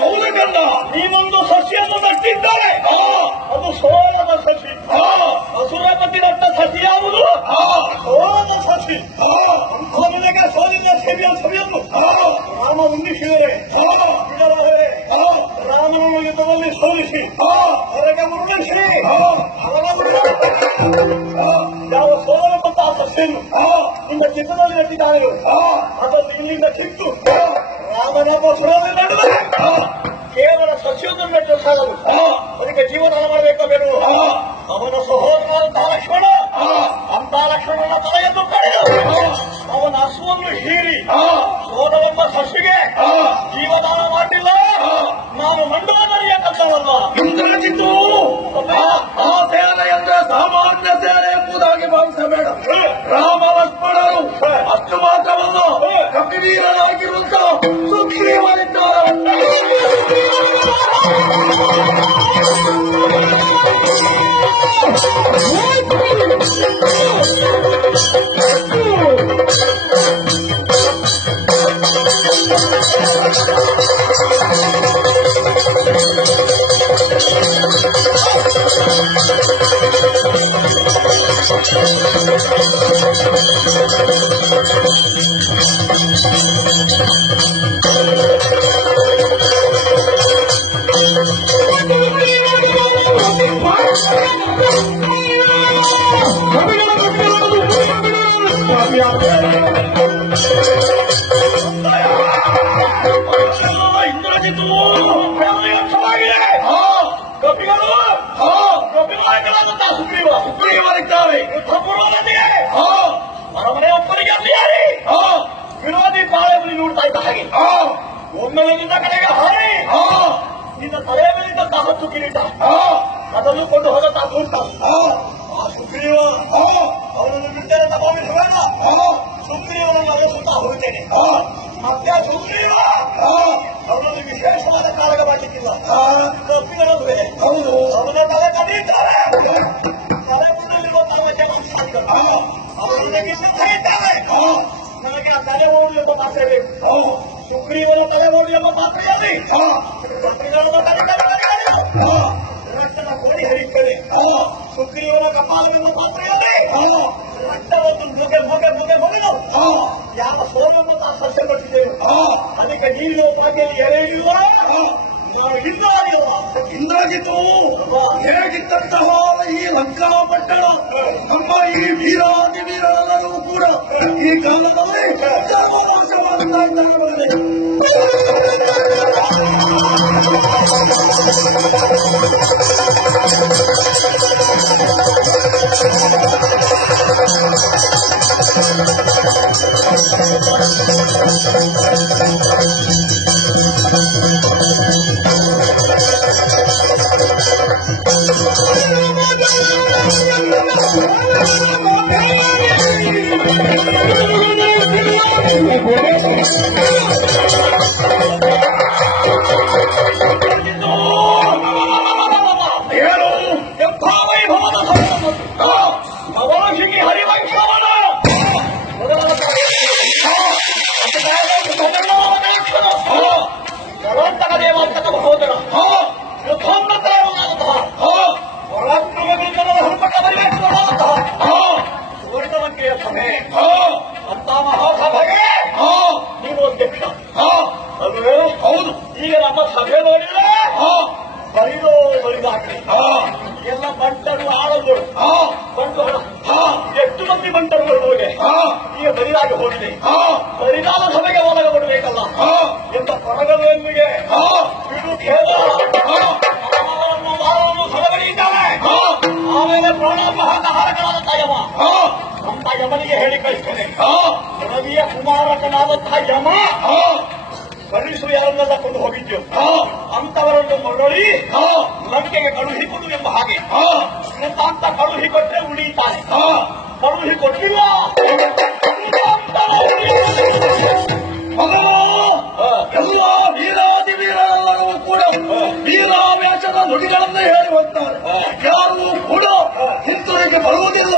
ಹೌದು ಕಂದ ನೀನೊಂದು ರಾಮನನ್ನು ಯುದ್ಧದಲ್ಲಿ ಸೋಲಿಸಿ ಹೊರಗೆ ಮುರುಳಿಸಿ ಯಾವ ಸೋಲನಂತ ಆ ಸಸ್ಯನ್ನು ನಿಮ್ಮ ಚಿತ್ರದಲ್ಲಿ ನಟ್ಟಿದ್ದಾರೆ ಅದನ್ನು ಇಲ್ಲಿಂದ ಕಿತ್ತು ರಾಮನೆಂಬ ಸುರದಲ್ಲಿ ನಡೆದರೆ ಕೇವಲ ಸಸ್ಯವನ್ನು ನೆಟ್ಟು ಸಾಗದು ಅದಕ್ಕೆ ಜೀವನ ಮಾಡಬೇಕು ಬೇಡ ಅವನ ಸಹೋದರನಾದಂತ ಲಕ್ಷ್ಮಣ ಅಂತ ಲಕ್ಷ್ಮಣನ ತಲೆಯನ್ನು ಕಳೆದು ಅವನ ಹಸುವನ್ನು ಹೀರಿ ಕಪಿವೀರರಾಗಿರುವಂತ ಸುಗ್ರೀವನಿದ್ದಾರೆ ವಿರೋಧಿ ಪಾಳೆಯಲ್ಲಿ ನೋಡ್ತಾ ಇದ್ದ ಹಾಗೆ ಆ, ಒಮ್ಮೆಲೆ ನಿನ್ನ ಕಡೆಗೆ ಹಾರಿ ಆ, ನಿನ್ನ ತಲೆಯ ಮೇಲಿದ್ದಂತಹ ಹತ್ತು ಕಿರೀಟ ಆ, ಅದನ್ನು ಕೊಂಡು ಹೋಗುತ್ತಾ ಕೂರ್ತ ಓಡಿ ಎಂಬ ಮಾತ್ರ ಬೇಕು ಆ, ಸುಗ್ರೀವನ ತಲೆ ಓಡಿ ಎಂಬ ಮಾತ್ರೆಯಲ್ಲಿ ಆ, ಕಪಿಗಳ ತಲೆ ಕಡಿಯುತ್ತಾರೆ. ಆ, ರಕ್ತದ ಕೋಡಿ ಹರಿಯುತ್ತದೆ ಸುಗ್ರೀವನ ಕಪಾಲವೆಂಬ ಪಾತ್ರೆಯಲ್ಲಿ ರಕ್ತವನ್ನು ಮುಗೆ ಮುಗೆ ಮುಗೆ ಮುಗಿದು ಆ, ಯಾವ ಸೋಲನ್ನು ಸಸ್ಯ ಕೊಟ್ಟಿದ್ದೇವೆ ಆ, ಅದಕ್ಕೆ ನೀರಿನ ಭಾಗ್ಯದಲ್ಲಿ ಎರೆ ಇರುವ ನಾನು ಇನ್ನೂ ಆಗಿರುವ ಇಂದ್ರಜಿತ್ತು ಹೇಗಿದ್ದಂತಹ ಈ ಲಂಕಾ ಪಟ್ಟಣ ನಮ್ಮ ಈ ವೀರಾದಿ ವೀರರೆಲ್ಲರೂ ಕೂಡ ಈ ಕಾಲದಲ್ಲಿ Thank you. ಅಲ್ವೇ ಹೌದು. ಈಗ ನಮ್ಮ ಸಭೆ ನೋಡಿದ್ರೆ ಬರಿದೋ ಬರಿದಾಗ್ಲಿ ಎಲ್ಲ ಬಂಟರು ಆಳಗಳು. ಬಂಟರು ಎಷ್ಟು ಮಂದಿ ಬಂಟರುಗಳು ನಮಗೆ ಈಗ ಬರಿದಾಗಿ ಹೋಗಿದೆ. ಬರಿದಾದ ಕುಮಾರಕನಾದಂತಹ ಯಮ? ಕಳಿಸು ಯಾರನ್ನೆಲ್ಲ ಕೊಂಡು ಹೋಗಿದ್ಯೋ? ಅಂತವರನ್ನು ಮರಳಿ ಲಂಕೆಗೆ ಕಳುಹಿಸುವುದು ಎಂಬ ಹಾಗೆ. ಕೃತಾಂತ ಕಳುಹಿ ಕೊಟ್ಟರೆ ಕಳುಹಿಕೊಟ್ಟಿಲ್ಲ ಎಲ್ಲ ವೀರಾದಿ ವೀರರೆಲ್ಲರೂ ಕೂಡ ನುಡಿಗಳನ್ನೇ ಹೇಳುವಂತಾರೆ. ಯಾರು ಕೂಡ ಹಿಂದುಳಿಗೆ ಬರುವುದಿಲ್ಲ.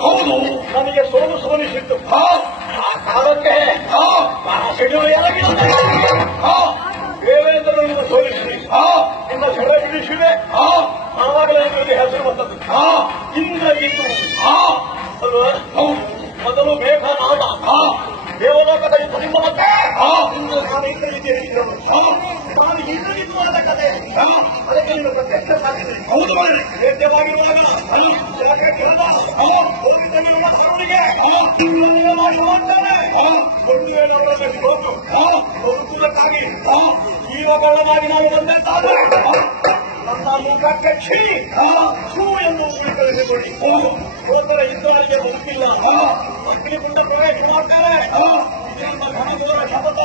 ಹೌದು. ನನಗೆ ಸೋಲು ಸೋಲಿಸಿತ್ತು ಆ ಕಾಲಕ್ಕೆ ಹಾ ಸಿಡಿಲು ಎಲಗಿಲ್ಲ ದೇವೇಂದ್ರನು ನಿನ್ನ ಸೆರೆ ಬಿಡಿಸಿದೆ ಆವಾಗಲೇ ನಿಮಗೆ ಹೆಸರು ಬಂದದ್ದು. ಇಂದ್ರ ಇದ್ದು ಹಾ ಅಲ್ವಾ? ಹೌದು. ಮೊದಲು ಮೇಘನಾದ. ದೇವಲೋಕದ ಮತ್ತೆ ಹಾ. ಇಂದು ನಾನು ಇಂದ್ರಜಿದ್ದೇನೆ ಹಾ. ನಾನು ಇಂದ್ರಜಿತ್ತು ಆದ ಕಥೆ ಅದಕ್ಕೆ ನೀನು ಪ್ರತ್ಯಕ್ಷ ಸಾಕಿದ್ರಿ ಹೌದು. ವೇದ್ಯವಾಗಿರುವಾಗ ಯಾಕೆ ಕೇಳ್ದ? ಹೋಗಿದ್ದ ನಿಮ್ಮ ಮಕ್ಕಳಿಗೆ ಇವನಿಗೆ ಮಾಡಿ ಮಾಡ್ತಾನೆ ಒಂದು ವೇಳೆ ಹೋಗು. ಬದುಕುವುದಕ್ಕಾಗಿ ಜೀವಗೊಳ್ಳವಾಗಿ ನಾನು ಬಂದೆ ನನ್ನ ಮುಖಕ್ಕೆ ಕ್ಷಣಿ ಹೂ ಎಂದು ಸ್ವೀಕರಿಸಿಕೊಳ್ಳಿ ಹೋಗುವ ಯುದ್ಧಗಳಿಗೆ ಮುಗಿಲ್ಲ ಅಗ್ನಿಕುಂಡ ಪ್ರವೇಶ ಮಾಡ್ತಾರೆ ನಮ್ಮ ಘನದೂರ ಶಪಥ